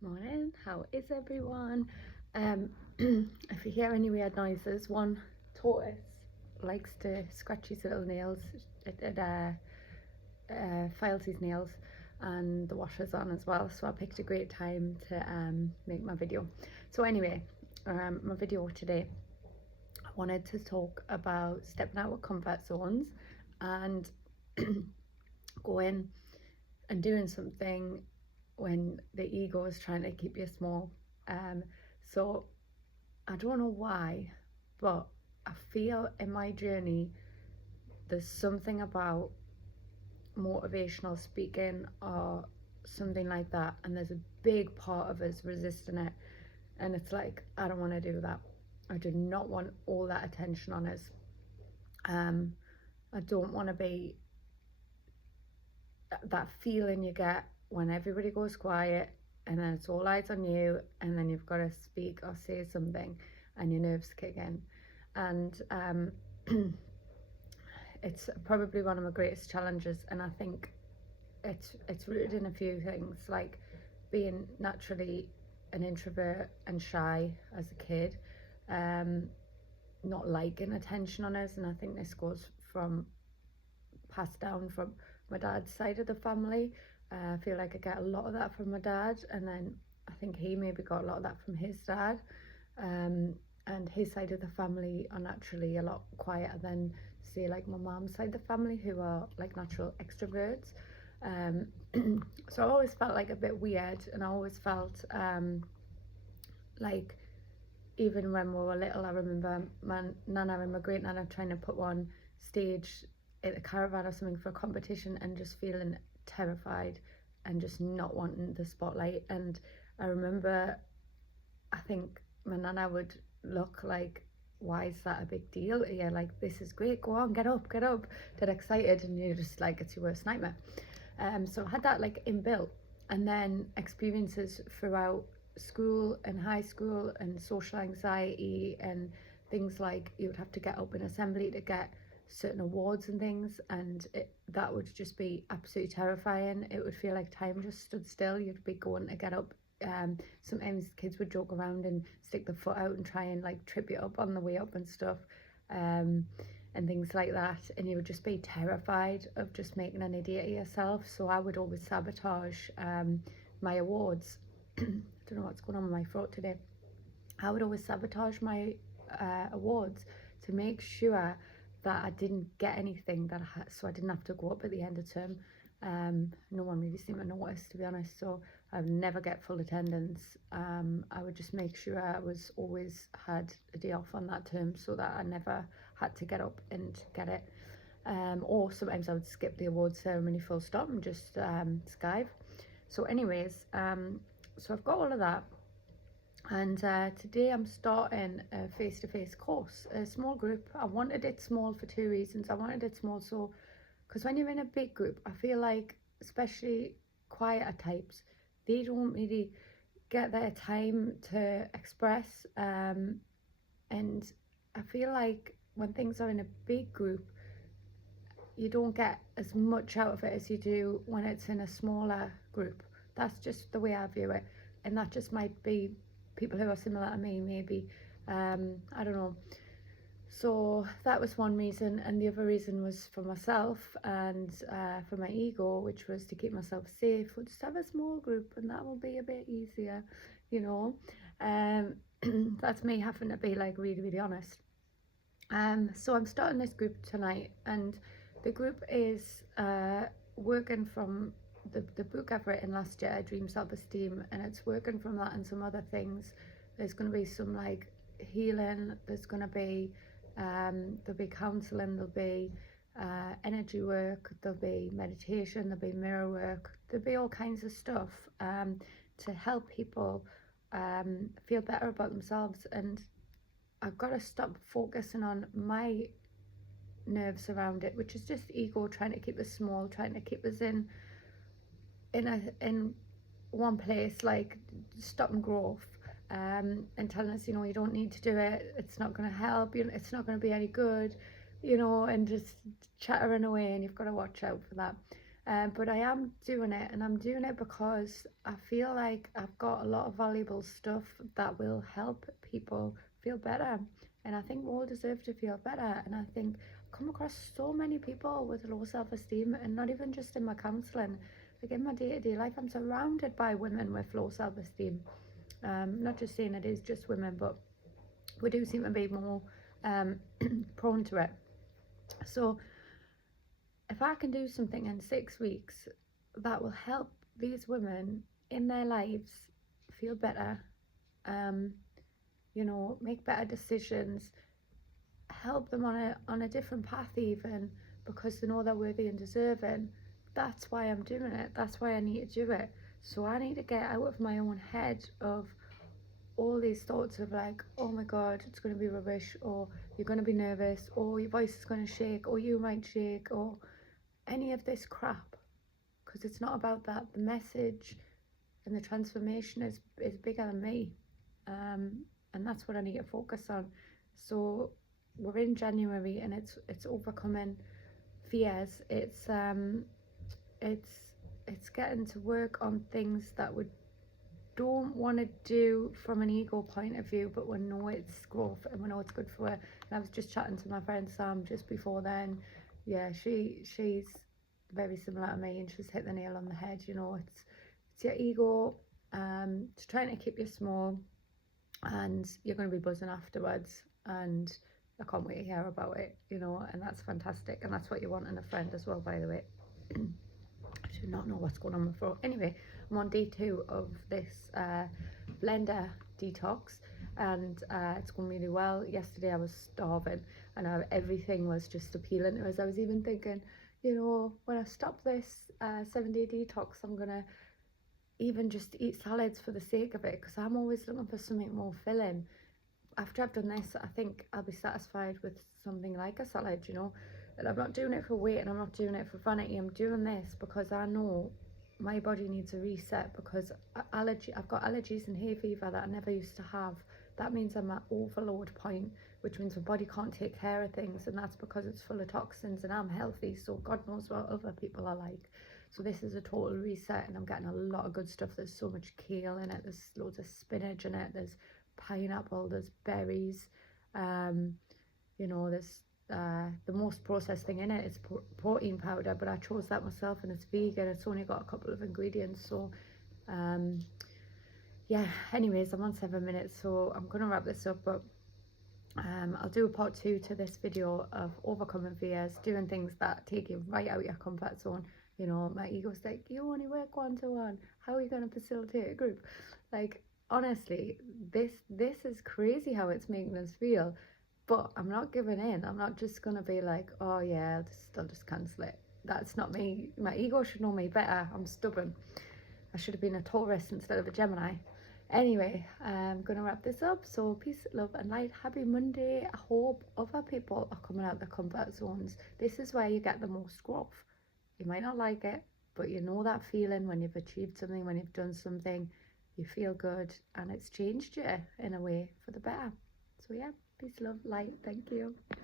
Morning, how is everyone? If you hear any weird noises, one tortoise likes to scratch his little nails. It files his nails, and the washer's on as well. So I picked a great time to make my video. So anyway, my video today, I wanted to talk about stepping out of comfort zones and going and doing something when the ego is trying to keep you small. So I don't know why, but I feel in my journey there's something about motivational speaking or something like that, and there's a big part of us resisting it. And it's like, I don't want to do that. I do not want all that attention on us. I don't want to be that feeling you get when everybody goes quiet and then it's all eyes on you, and then you've got to speak or say something and your nerves kick in. And it's probably one of my greatest challenges, and I think it's rooted in a few things, like being naturally an introvert and shy as a kid, not liking attention on us. And I think this goes from passed down from my dad's side of the family. I feel like I get a lot of that from my dad, and then I think he maybe got a lot of that from his dad. And his side of the family are naturally a lot quieter than, say, like my mom's side of the family, who are like natural extroverts. So I always felt like a bit weird, and I always felt like, even when we were little, I remember my nana and my great nana trying to put one stage at a caravan or something for a competition, and just feeling terrified and just not wanting the spotlight. And I remember, I think my nana would look like, why is that a big deal? Yeah, like, this is great, go on, get up, get excited, and you're just like, it's your worst nightmare. So I had that like inbuilt, and then experiences throughout school and high school and social anxiety and things like you would have to get up in assembly to get certain awards and things, and that would just be absolutely terrifying. It would feel like time just stood still. You'd be going to get up. Sometimes kids would joke around and stick their foot out and try and like trip you up on the way up and stuff, and things like that, and you would just be terrified of just making an idiot of yourself. So I would always sabotage my awards. I don't know what's going on with my throat today. I would always sabotage my awards to make sure that I didn't get anything so I didn't have to go up at the end of term. No one really seemed to notice, to be honest, so I would never get full attendance. I would just make sure I was always had a day off on that term, so that I never had to get up and get it. Or sometimes I would skip the awards ceremony full stop and just skive. So anyways, so I've got all of that. And today I'm starting a face-to-face course, a small group. I wanted it small for two reasons. I wanted it small so, because when you're in a big group, I feel like, especially quieter types, they don't really get their time to express. And I feel like when things are in a big group, you don't get as much out of it as you do when it's in a smaller group. That's just the way I view it. And that just might be people who are similar to me, maybe. I don't know. So that was one reason, and the other reason was for myself and for my ego, which was to keep myself safe. We'll just have a small group, and that will be a bit easier, you know. That's me having to be like really, really honest. So I'm starting this group tonight, and the group is working from the book I've written last year, Dream Self-Esteem, and it's working from that and some other things. There's going to be some like healing, there's going to be there'll be counselling, there'll be energy work, there'll be meditation, there'll be mirror work, there'll be all kinds of stuff to help people feel better about themselves. And I've got to stop focusing on my nerves around it, which is just ego trying to keep us small, trying to keep us in one place, like stopping growth, and telling us, you know, you don't need to do it, it's not going to help, you know, it's not going to be any good, you know, and just chattering away, and you've got to watch out for that. But I am doing it, and I'm doing it because I feel like I've got a lot of valuable stuff that will help people feel better. And I think we all deserve to feel better. And I think I come across so many people with low self-esteem, and not even just in my counselling, like in my day-to-day life, I'm surrounded by women with low self-esteem. Not just saying it is just women, but we do seem to be more prone to it. So if I can do something in 6 weeks that will help these women in their lives feel better, make better decisions, help them on a different path even, because they know they're worthy and deserving, that's why I'm doing it. That's why I need to do it. So I need to get out of my own head of all these thoughts of like, oh my god, it's going to be rubbish, or you're going to be nervous, or your voice is going to shake, or you might shake, or any of this crap, because it's not about that. The message and the transformation is bigger than me, and that's what I need to focus on. So we're in January, and it's overcoming fears. It's getting to work on things that we don't want to do from an ego point of view, but we know it's growth and we know it's good for her. And I was just chatting to my friend Sam just before then. Yeah, she's very similar to me, and she's hit the nail on the head. It's your ego, it's trying to keep you small, and you're going to be buzzing afterwards, and I can't wait to hear about it, and that's fantastic, and that's what you want in a friend as well, by the way. I do not know what's going on with my throat. Anyway, I'm on day 2 of this blender detox, and it's going really well. Yesterday I was starving, and everything was just appealing to us. I was even thinking, when I stop this 7-day detox, I'm gonna even just eat salads for the sake of it, because I'm always looking for something more filling. After I've done this, I think I'll be satisfied with something like a salad, and I'm not doing it for weight, and I'm not doing it for vanity. I'm doing this because I know my body needs a reset, because I've got allergies and hay fever that I never used to have. That means I'm at overload point, which means my body can't take care of things, and that's because it's full of toxins, and I'm healthy, so God knows what other people are like. So this is a total reset, and I'm getting a lot of good stuff. There's so much kale in it, there's loads of spinach in it, there's pineapple, there's berries, there's the most processed thing in it is protein powder, but I chose that myself, and it's vegan. It's only got a couple of ingredients. So yeah, anyways, I'm on 7 minutes, so I'm gonna wrap this up, but I'll do a part 2 to this video of overcoming fears, doing things that take you right out of your comfort zone. My ego's like, you only work 1-to-1, how are you going to facilitate a group? Like, honestly, this is crazy how it's making us feel. But I'm not giving in. I'm not just gonna be like, oh yeah, I'll just cancel it. That's not me. My ego should know me better. I'm stubborn. I should have been a Taurus instead of a Gemini. Anyway, I'm gonna wrap this up. So peace, love and light. Happy Monday. I hope other people are coming out of their comfort zones. This is where you get the most growth. You might not like it, but you know that feeling when you've achieved something, when you've done something, you feel good, and it's changed you in a way for the better. So yeah, peace, love, light. Thank you.